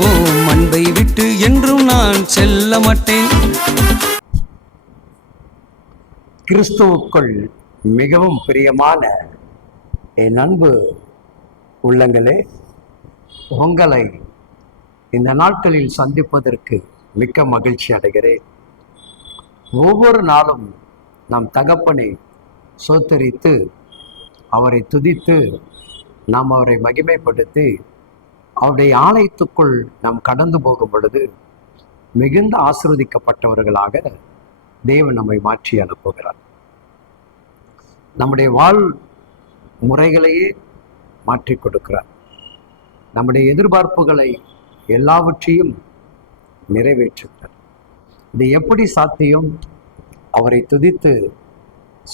ஓ அன்பை விட்டு என்றும் நான் செல்ல மாட்டேன். கிறிஸ்துவுக்குள் மிகவும் பிரியமான என் அன்பு உள்ளங்களே உங்களை இந்த நாட்களில் சந்திப்பதற்கு மிக்க மகிழ்ச்சி அடைகிறேன். ஒவ்வொரு நாளும் நம் தகப்பனை சோத்தரித்து அவரை துதித்து நாம் அவரை மகிமைப்படுத்தி அவருடைய ஆலயத்துக்குள் நாம் கடந்து போகும் பொழுது மிகுந்த ஆசிர்வதிக்கப்பட்டவர்களாக தேவன் நம்மை மாற்றி அனுப்புகிறார். நம்முடைய வாழ் முறைகளையே மாற்றி கொடுக்கிறார். நம்முடைய எதிர்பார்ப்புகளை எல்லாவற்றையும் நிறைவேற்றுகிறார். இது எப்படி சாத்தியம்? அவரை துதித்து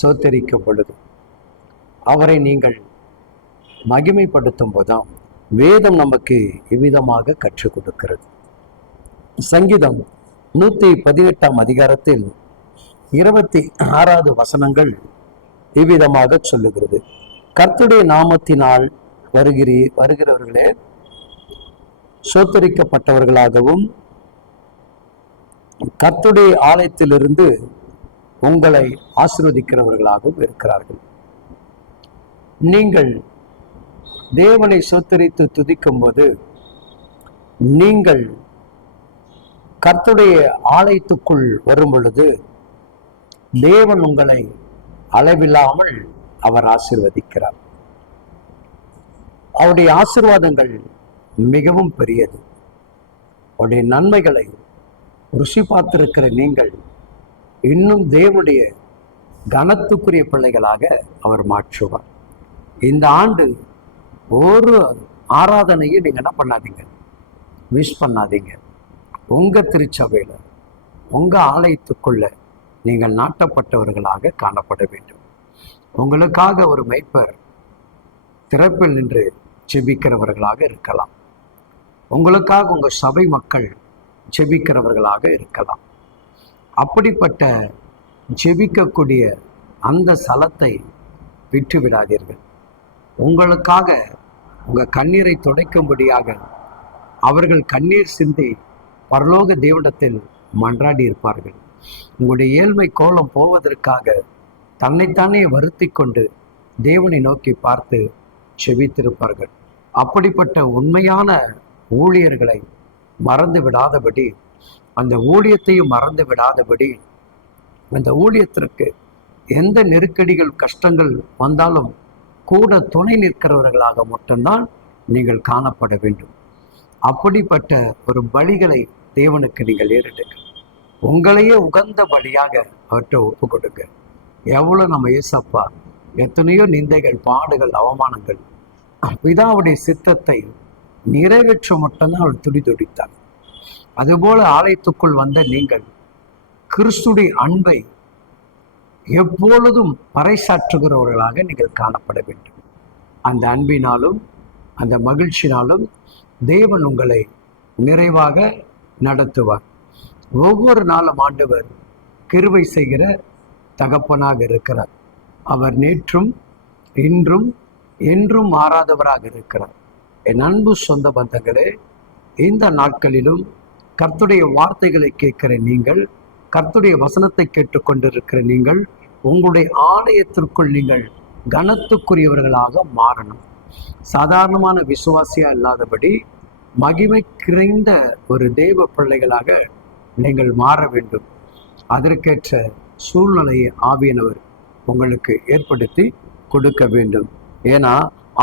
சோத்தரிக்கும் பொழுது அவரை நீங்கள் மகிமைப்படுத்தும் போதுதான் வேதம் நமக்கு இவ்விதமாக கற்றுக் கொடுக்கிறது. சங்கீதம் நூற்றி பதினெட்டாம் அதிகாரத்தில் இருபத்தி ஆறாவது வசனங்கள் இவ்விதமாக சொல்லுகிறது. கர்த்துடைய நாமத்தினால் வருகிறீ வருகிறவர்களே சோத்தரிக்கப்பட்டவர்களாகவும் கர்த்துடைய ஆலயத்திலிருந்து உங்களை ஆசிர்வதிக்கிறவர்களாகவும் இருக்கிறார்கள். நீங்கள் தேவனை சோத்தரித்து துதிக்கும் போது நீங்கள் கர்த்துடைய ஆலயத்துக்குள் வரும் பொழுது தேவன் உங்களை அளவில்லாமல் அவர் ஆசிர்வதிக்கிறார். அவருடைய ஆசிர்வாதங்கள் மிகவும் பெரியது. அவருடைய நன்மைகளை ருசி பார்த்திருக்கிற நீங்கள் இன்னும் தேவனுடைய கனத்துக்குரிய பிள்ளைகளாக அவர் மாற்றுவார். இந்த ஆண்டு ஒரு ஆராதனையும் நீங்கள் என்ன பண்ணாதீங்க. மிஸ் பண்ணாதீங்க. உங்கள் திருச்சபையில் உங்கள் ஆலயத்துக்குள்ள நீங்கள் நாட்டப்பட்டவர்களாக காணப்பட வேண்டும். உங்களுக்காக ஒரு மெய்ப்பர் திறப்பில் நின்று ஜெபிக்கிறவர்களாக இருக்கலாம். உங்களுக்காக உங்கள் சபை மக்கள் ஜெபிக்கிறவர்களாக இருக்கலாம். அப்படிப்பட்ட ஜெபிக்கக்கூடிய அந்த சலத்தை விட்டு விடாதீர்கள் உங்களுக்காக உங்கள் கண்ணீரை துடைக்கும்படியாக அவர்கள் கண்ணீர் சிந்தி பரலோக தேவனிடத்தில் மன்றாடி இருப்பார்கள். உங்களுடைய ஏழ்மை கோலம் போவதற்காக தன்னைத்தானே வருத்தி கொண்டு தேவனை நோக்கி பார்த்து செவித்திருப்பார்கள் அப்படிப்பட்ட உண்மையான ஊழியர்களை மறந்து விடாதபடி அந்த ஊழியத்தையும் மறந்து விடாதபடி அந்த ஊழியத்திற்கு எந்த நெருக்கடிகள் கஷ்டங்கள் வந்தாலும் கூட துணை நிற்கிறவர்களாக மட்டும்தான் நீங்கள் காணப்பட வேண்டும். அப்படிப்பட்ட ஒரு பலிகளை தேவனுக்கு நீங்கள் ஏறிடுங்க. உங்களையே உகந்த பலியாக அவற்றை ஒப்பு கொடுங்க எவ்வளோ நம்ம ஏசப்பா எத்தனையோ நிந்தைகள் பாடுகள் அவமானங்கள் பிதாவுடைய சித்தத்தை நிறைவேற்ற மட்டும்தான் அவர் துடி துடித்தார் அதுபோல ஆலயத்துக்குள் வந்த நீங்கள் கிறிஸ்துடைய அன்பை எப்பொழுதும் பறைசாற்றுகிறவர்களாக நீங்கள் காணப்பட வேண்டும். அந்த அன்பினாலும் அந்த மகிழ்ச்சினாலும் தேவன் உங்களை நிறைவாக நடத்துவார். ஒவ்வொரு நாளும் ஆண்டவர் கிருவை செய்கிற தகப்பனாக இருக்கிறார். அவர் நேற்றும் இன்றும் என்றும் மாறாதவராக இருக்கிறார். என் அன்பு சொந்த பந்தங்களே இந்த நாட்களிலும் கர்த்துடைய வார்த்தைகளை கேட்கிற நீங்கள் கர்த்துடைய வசனத்தை கேட்டுக்கொண்டிருக்கிற நீங்கள் உங்களுடைய ஆலயத்திற்குள் நீங்கள் கனத்துக்குரியவர்களாக மாறணும். சாதாரணமான விசுவாசியா இல்லாதபடி மகிமை கிரைந்த ஒரு தெய்வ பிள்ளைகளாக நீங்கள் மாற வேண்டும். அதற்கேற்ற சூழ்நிலையை ஆவியனவர் உங்களுக்கு ஏற்படுத்தி கொடுக்க வேண்டும். ஏன்னா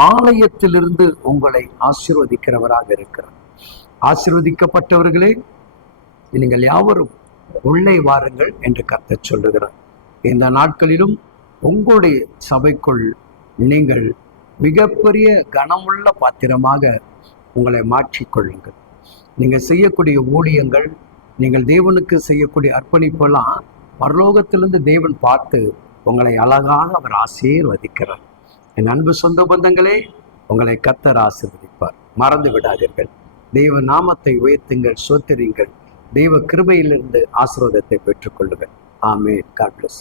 ஆலயத்திலிருந்து உங்களை ஆசிர்வதிக்கிறவராக இருக்கிறார். ஆசிர்வதிக்கப்பட்டவர்களே நீங்கள் யாவரும் உள்ளே வாருங்கள் என்று கர்த்தர் சொல்லுகிறார். இந்த நாட்களிலும் உங்களுடைய சபைக்குள் நீங்கள் மிகப்பெரிய கனமுள்ள பாத்திரமாக உங்களை மாற்றிக்கொள்ளுங்கள். நீங்கள் செய்யக்கூடிய ஊழியங்கள் நீங்கள் தேவனுக்கு செய்யக்கூடிய அர்ப்பணிப்பெல்லாம் பரலோகத்திலிருந்து தேவன் பார்த்து உங்களை அழகாக அவர் ஆசீர்வதிக்கிறார். என் அன்பு சொந்த பந்தங்களே உங்களை கத்தர் ஆசீர்வதிப்பார். மறந்து விடாதீர்கள். தெய்வ நாமத்தை உயர்த்துங்கள் சோத்திரிங்கள் தெய்வ கிருபையிலிருந்து ஆசீர்வாதத்தை பெற்றுக்கொள்ளுங்கள். ஆமே காட் பிளஸ்